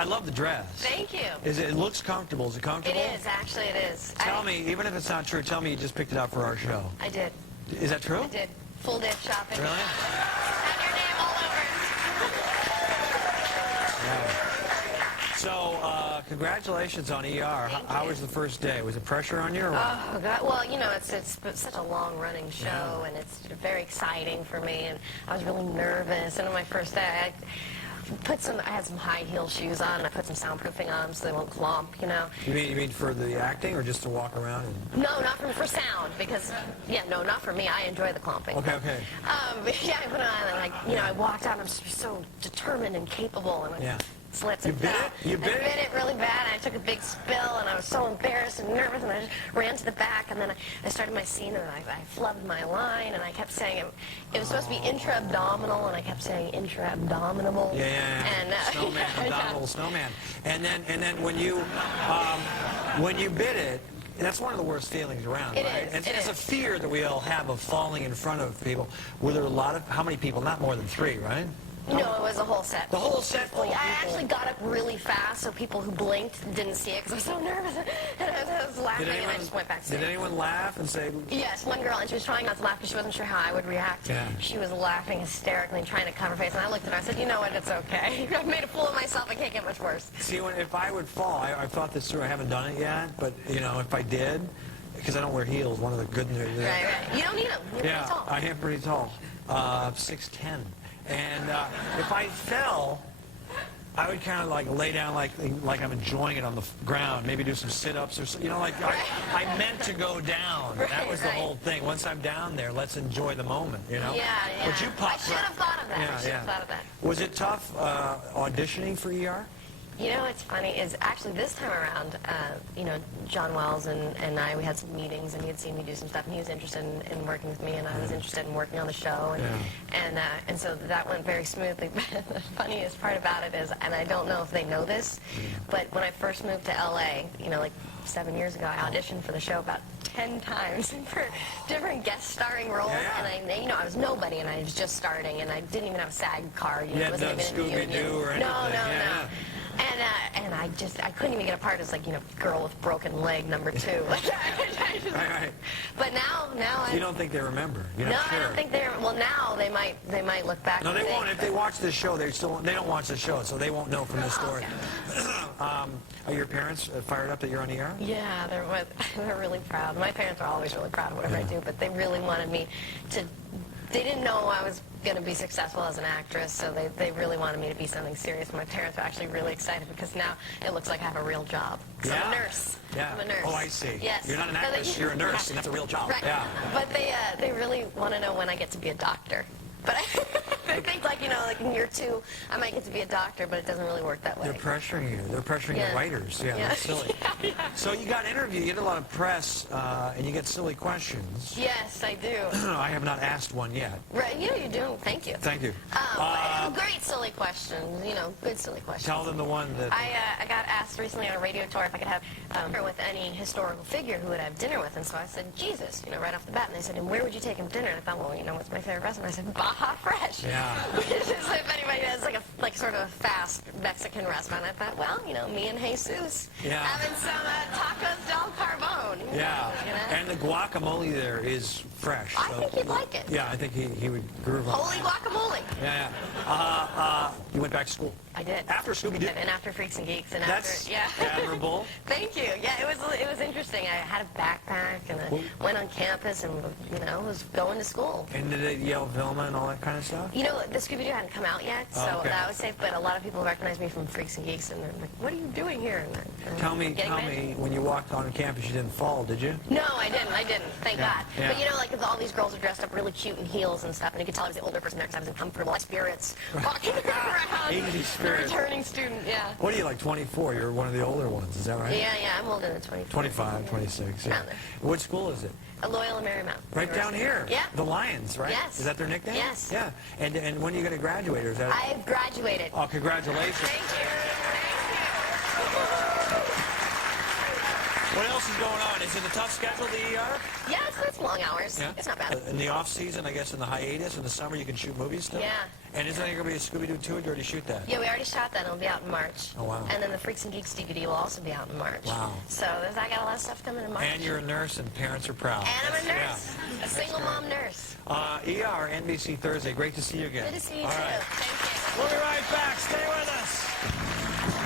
I love the dress. Thank you. It looks comfortable. Is it comfortable? It is, actually it is. Tell me, even if it's not true, tell me you just picked it out for our show. I did. Is that true? I did. Full day of shopping. Really? And your name all over it. Yeah. So, congratulations on ER. How was the first day? Was it pressure on you or what? Oh, God. Well, you know, it's such a long-running show, and it's very exciting for me, and I was really nervous. And on my first day, I had some high heel shoes on, and I put some soundproofing on so they won't clump, you know. You mean for the acting or just to walk around? No, not for sound, because, yeah, no, not for me. I enjoy the clumping. Okay, okay. But yeah, I put it on, and I walked out, and I'm so determined and capable, and yeah. Slits you bit it? You bit it? I bit it really bad, and I took a big spill, and I was so embarrassed and nervous, and I just ran to the back, and then I started my scene, and I flubbed my line, and I kept saying it was supposed to be intra-abdominal, and I kept saying intra-abdominable. Yeah. And, snowman, abdominal snowman. And then when you bit it, that's one of the worst feelings around, it right? Is, it's a fear that we all have of falling in front of people. Were there how many people? Not more than 3, right? No, it was a whole set. The whole set full of people? I actually got up really fast, so people who blinked didn't see it because I was so nervous. And I was laughing, and I just went back to Did anyone laugh and say... Yes, one girl, and she was trying not to laugh because she wasn't sure how I would react. Yeah. She was laughing hysterically and trying to cover her face, and I looked at her and I said, you know what, it's okay. I've made a fool of myself. I can't get much worse. See, if I would fall, I've thought this through. I haven't done it yet, but, you know, if I did, because I don't wear heels, one of the good news... Right. You don't need them. You're pretty tall. I am pretty tall. 6'10". And if I fell, I would kind of like lay down like I'm enjoying it on the ground, maybe do some sit-ups or something. You know, like I meant to go down. That was the whole thing. Once I'm down there, let's enjoy the moment, you know? Yeah. But you popped I should have thought of that. Yeah, I should have thought of that. Was it tough auditioning for ER? You know what's funny is actually this time around, you know, John Wells and I, we had some meetings, and he had seen me do some stuff, and he was interested in working with me, and I was interested in working on the show, and so that went very smoothly. But the funniest part about it is, and I don't know if they know this, but when I first moved to LA, you know, like 7 years ago, I auditioned for the show about 10 times for different guest starring roles, and I was nobody, and I was just starting, and I didn't even have a SAG card. You know, it wasn't even in the union. or anything. No. And I couldn't even get a part as, like, you know, girl with broken leg number 2. Right. But now you don't think they remember? You're no, not sure. I don't think they're. Well, now they might look back. No, they won't. If they watch this show, they don't watch the show, so they won't know from the story. Are your parents fired up that you're on ER? Yeah, they're really proud. My parents are always really proud of whatever I do, but they really wanted me to. They didn't know I was going to be successful as an actress, so they really wanted me to be something serious. My parents are actually really excited because now it looks like I have a real job. So I'm a nurse. Yeah. I'm a nurse. Oh, I see. Yes. You're not an actress, you're a nurse, and that's a real job. Right. Yeah. But they really want to know when I get to be a doctor. But I think, like, you know, like in year 2, I might get to be a doctor, but it doesn't really work that way. They're pressuring you. They're pressuring the writers. Yeah, that's silly. So you got interviewed, you get a lot of press, and you get silly questions. Yes, I do. I have not asked one yet. Right, you know you do. Thank you. Thank you. Great silly questions, you know, good silly questions. Tell them the one that... I got asked recently on a radio tour if I could have dinner with any historical figure who would I have dinner with, and so I said, Jesus, you know, right off the bat, and they said, and where would you take him to dinner? And I thought, well, you know, what's my favorite restaurant? And I said, Baja Fresh. Yeah. Which is, if anybody has like sort of a fast Mexican restaurant, I thought, well, you know, me and Jesus having some tacos del carbone. Yeah. You know? And the guacamole there is fresh. I think he'd like it. Yeah, I think he would groove on Holy guacamole. Yeah. You went back to school? I did. After Scooby-Doo? And after Freaks and Geeks. And That's after, admirable. Thank you. Yeah, it was interesting. I had a backpack, and I went on campus, and, you know, was going to school. And did it yell Vilma and all that kind of stuff? You know, the Scooby-Doo hadn't come out yet, so that was safe, but a lot of people recognize me from Freaks and Geeks, and they're like, what are you doing here? And Tell me, when you walked on campus, you didn't fall, did you? No, I didn't, thank God. Yeah. But, you know, like, all these girls are dressed up really cute in heels and stuff, and you could tell I was the older person there because I was in comfortable spirits, walking around. 80 spirits. The returning student, yeah. What are you, like 24? You're one of the older ones, is that right? Yeah, I'm older than 24. 25, 26, yeah. What school is it? Loyola and Marymount. Right down here? Yeah. The Lions, right? Yes. Is that their nickname? Yes. Yeah. And when are you going to graduate? Or is that... I've graduated. Oh, congratulations. Thank you. What else is going on? Is it a tough schedule, the ER? Yeah, it's long hours. Yeah? It's not bad. In the off season, I guess in the hiatus, in the summer, you can shoot movies still? Yeah. And isn't there going to be a Scooby-Doo 2, or did you already shoot that? Yeah, we already shot that. It'll be out in March. Oh, wow. And then the Freaks and Geeks DVD will also be out in March. Wow. So I got a lot of stuff coming in March. And you're a nurse, and parents are proud. And I'm a Yeah. nurse. A single mom nurse. ER, NBC Thursday. Great to see you again. Good to see you, All too. right. Thank you. We'll be right back. Stay with us.